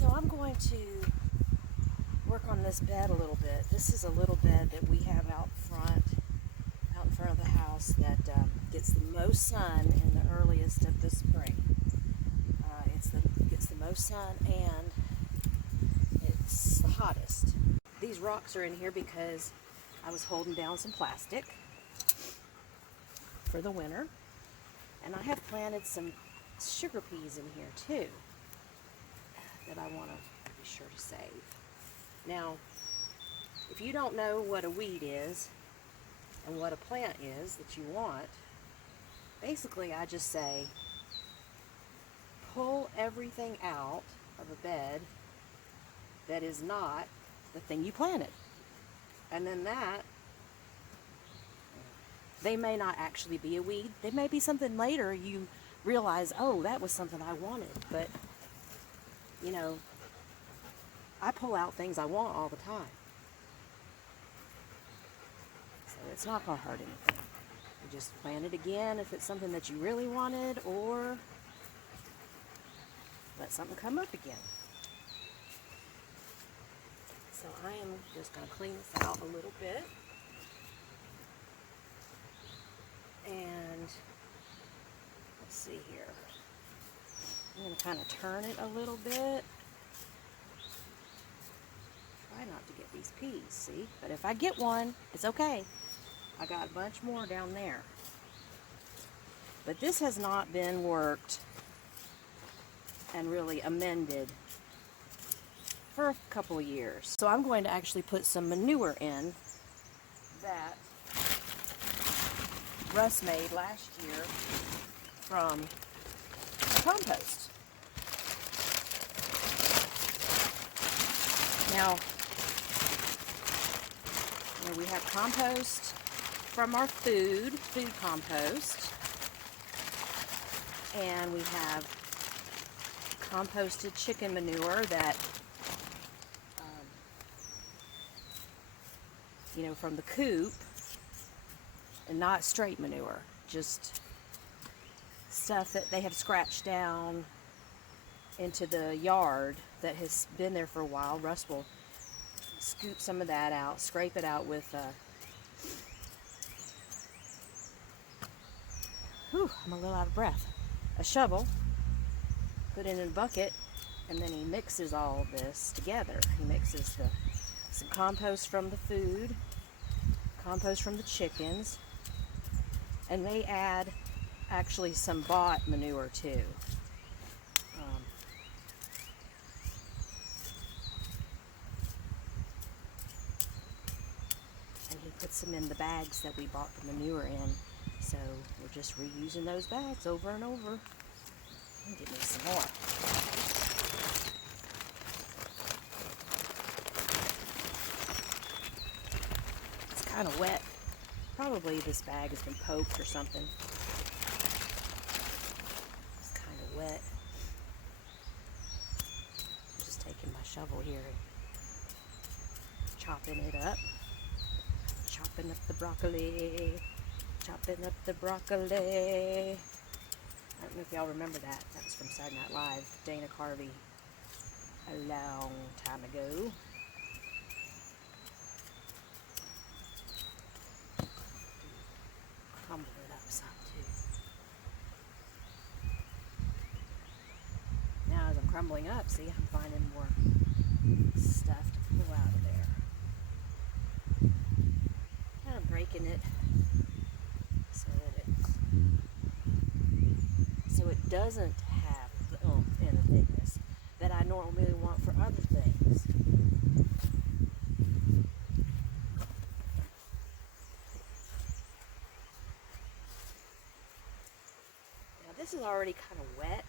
So I'm going to work on this bed a little bit. This is a little bed that we have out in front of the house that gets the most sun in the earliest of the spring. It gets the most sun and it's the hottest. These rocks are in here because I was holding down some plastic for the winter, and I have planted some sugar peas in here too that I want to be sure to save. Now, if you don't know what a weed is and what a plant is that you want, basically I just say pull everything out of a bed that is not the thing you planted. And then they may not actually be a weed. They may be something later you realize, oh, that was something I wanted. But, you know, I pull out things I want all the time. So it's not going to hurt anything. You just plant it again if it's something that you really wanted, or let something come up again. So I am just going to clean this out a little bit. And let's see here. I'm going to kind of turn it a little bit. Try not to get these peas, see? But if I get one, it's okay. I got a bunch more down there. But this has not been worked and really amended for a couple of years. So I'm going to actually put some manure in that Russ made last year from compost. Now, we have compost from our food compost, and we have composted chicken manure that, from the coop, and not straight manure, just stuff that they have scratched down into the yard that has been there for a while. Russ will scoop some of that out, scrape it out with I'm a little out of breath. A shovel, put it in a bucket, and then he mixes all of this together. He mixes some compost from the food, compost from the chickens, and they add actually some bought manure too. And he puts them in the bags that we bought the manure in. So we're just reusing those bags over and over. And get me some more. It's kind of wet. Probably this bag has been poked or something. It's kind of wet. I'm just taking my shovel here and chopping it up. Chopping up the broccoli. Chopping up the broccoli. I don't know if y'all remember that. That was from Saturday Night Live. Dana Carvey. A long time ago. Crumble it up some too. Now as I'm crumbling up, see, I'm finding more stuff to pull out of there. Kind of breaking it so it doesn't have the oomph and the thickness that I normally want for other things. Now this is already kind of wet.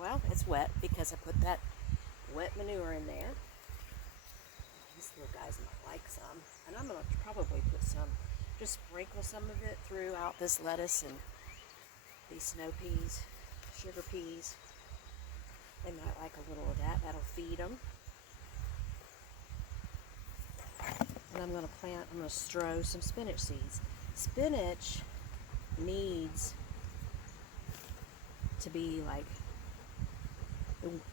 Well, it's wet because I put that wet manure in there. These little guys might like some. And I'm going to probably put some, just sprinkle some of it throughout this lettuce and these snow peas, sugar peas. They might like a little of that. That'll feed them. And I'm going to strew some spinach seeds. Spinach needs to be like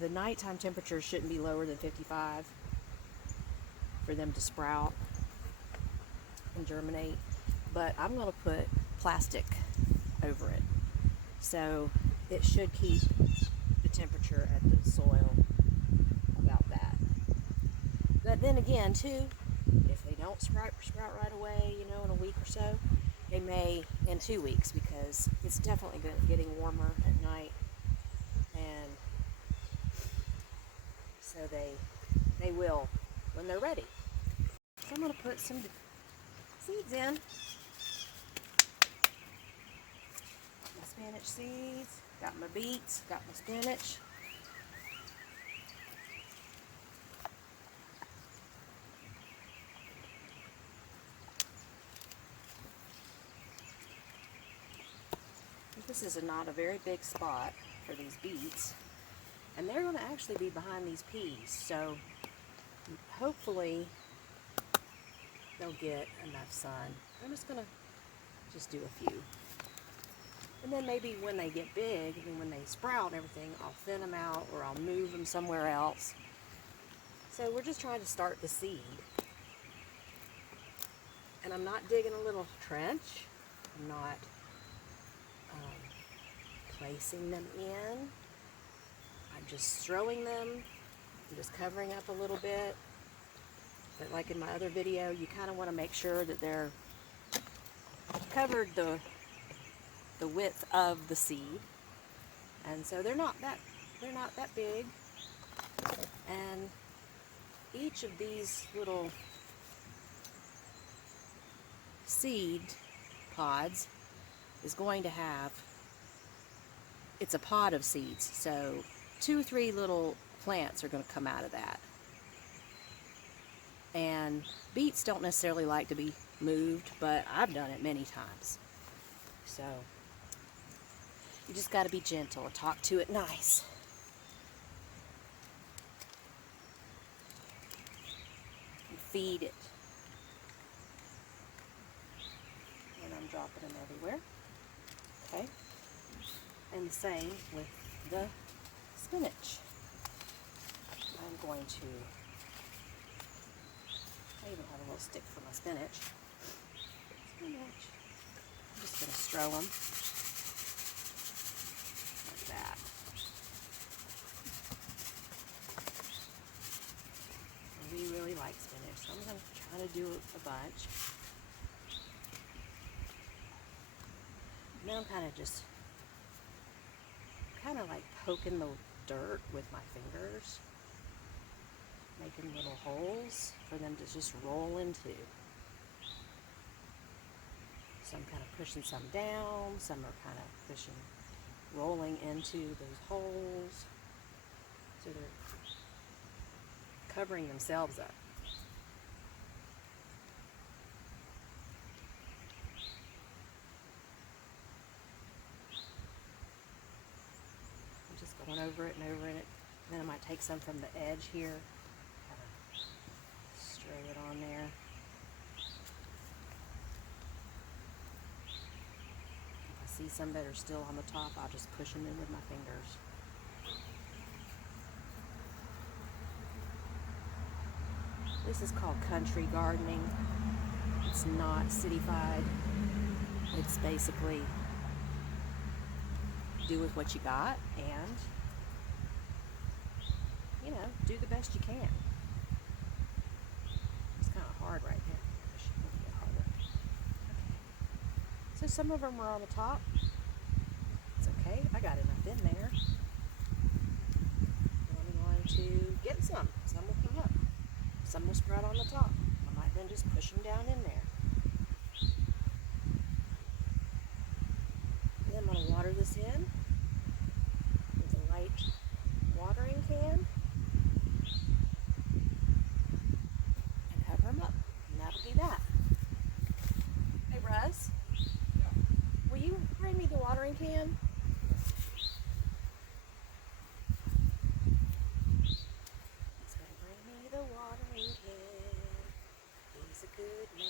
The nighttime temperature shouldn't be lower than 55 for them to sprout and germinate, but I'm going to put plastic over it, so it should keep the temperature at the soil about that. But then again too, if they don't sprout right away, you know, in a week or so, they may in 2 weeks, because it's definitely getting warmer at night, and so they will when they're ready. So I'm going to put some seeds in. My spinach seeds, got my beets, got my spinach. This is not a very big spot for these beets, and they're going to actually be behind these peas, so hopefully they'll get enough sun. I'm just going to do a few. And then maybe when they get big, and when they sprout and everything, I'll thin them out or I'll move them somewhere else. So we're just trying to start the seed. And I'm not digging a little trench. I'm not placing them in. I'm just throwing them. I'm just covering up a little bit. But like in my other video, you kind of want to make sure that they're covered the width of the seed. And so they're not that big. And each of these little seed pods is going to have, it's a pod of seeds, so 2 or 3 little plants are going to come out of that. And beets don't necessarily like to be moved, but I've done it many times. So you just got to be gentle and talk to it nice. And feed it. And I'm dropping them everywhere. Okay. And the same with the spinach. I'm going to, I even have a little stick for my spinach. Spinach. I'm just going to strow them like that. And we really like spinach, so I'm going to try to do a bunch. And then I'm kind of like poking the dirt with my fingers, making little holes for them to just roll into. So I'm kind of pushing some down, some are kind of rolling into those holes. So they're covering themselves up. Going over it and over it. And then I might take some from the edge here, kind of stray it on there. If I see some that are still on the top, I'll just push them in with my fingers. This is called country gardening. It's not cityfied. It's basically do with what you got and, you know, do the best you can. It's kind of hard right here. It should make it harder. Okay. So some of them are on the top. It's okay. I got enough in there. I'm going to get some. Some will come up. Some will sprout on the top. I might then just push them down in there. And then I'm going to water this in with a light watering can and cover them up. And that'll be that. Hey, Russ? Yeah. Will you bring me the watering can? He's going to bring me the watering can. He's a good man.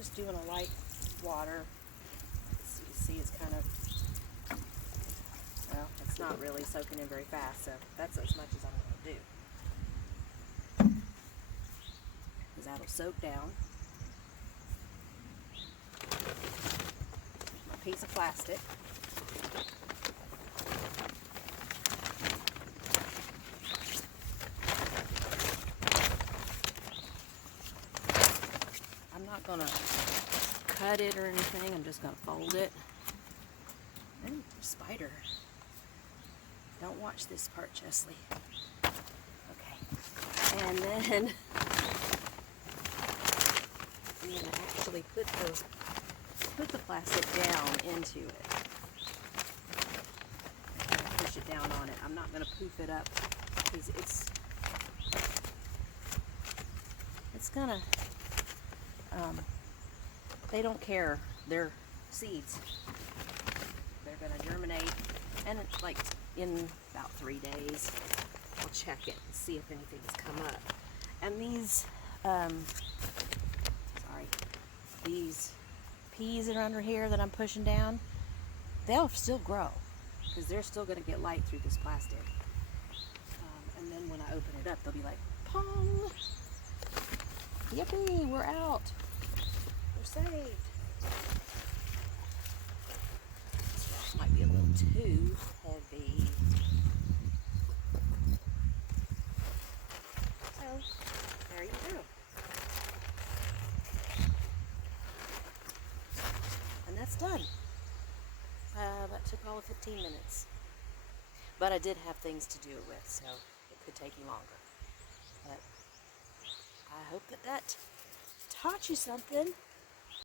just doing a light water. So you see it's kind of, well, it's not really soaking in very fast, so that's as much as I'm going to do. Because that'll soak down. My piece of plastic. I'm not going to cut it or anything, I'm just going to fold it. Ooh, spider. Don't watch this part, Chesley. Okay. And then I'm going to actually put the plastic down into it. Push it down on it. I'm not going to poof it up because it's gonna, they don't care. They're seeds. They're going to germinate, and it's like in about 3 days. I'll check it and see if anything's come up. And these, these peas that are under here that I'm pushing down, they'll still grow because they're still going to get light through this plastic. And then when I open it up, they'll be like, pong! Yippee, we're out. We're saved. This rock might be a little too heavy. So, there you go. And that's done. That took all of 15 minutes. But I did have things to do it with, so it could take you longer. But I hope that taught you something.